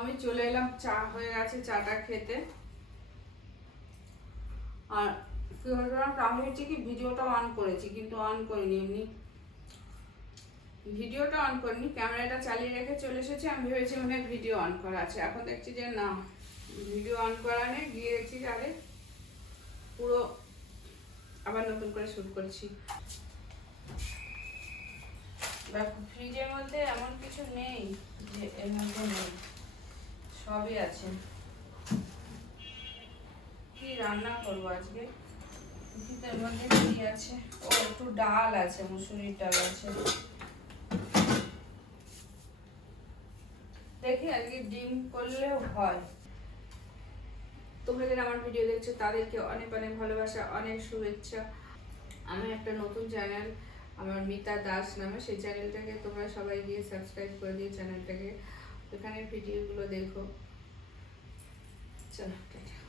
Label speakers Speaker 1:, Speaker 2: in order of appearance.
Speaker 1: আমি চলে এলাম, চা হয়ে গেছে, চাটা খেতে। আর কি আমি হচ্ছে কি ভিডিওটা অন করেছি, কিন্তু অন করিনি, এমনি ভিডিওটা অন করিনি, ক্যামেরাটা চালিয়ে রেখে চলে এসেছি, আমি ভেবেছি মনে ভিডিও অন করা আছে। এখন দেখছি যে না ভিডিও অন করা নেই গিয়ে দেখছি আরে পুরো আবার নতুন করে শুট করছি। দেখো ফ্রিজের মধ্যে এমন কিছু নেই যে এর মধ্যে নেই। সবই আছে। কি রান্না করব আজকে? এর মধ্যে কি আছে? ও, একটু ডাল আছে, মুসুরির ডাল আছে। দেখি আজকে ডিম করলেও হয়। তোমরা যারা আমার ভিডিও দেখছ, তাদেরকে অনেক অনেক ভালোবাসা, অনেক শুভেচ্ছা। আমি একটা নতুন চ্যানেল, আমার মিতা দাস নামে, সেই চ্যানেলটাকে তোমরা সবাই গিয়ে সাবস্ক্রাইব করে দিও, চ্যানেলটাকে। ওখানে ভিডিওগুলো দেখো। চলো টাটা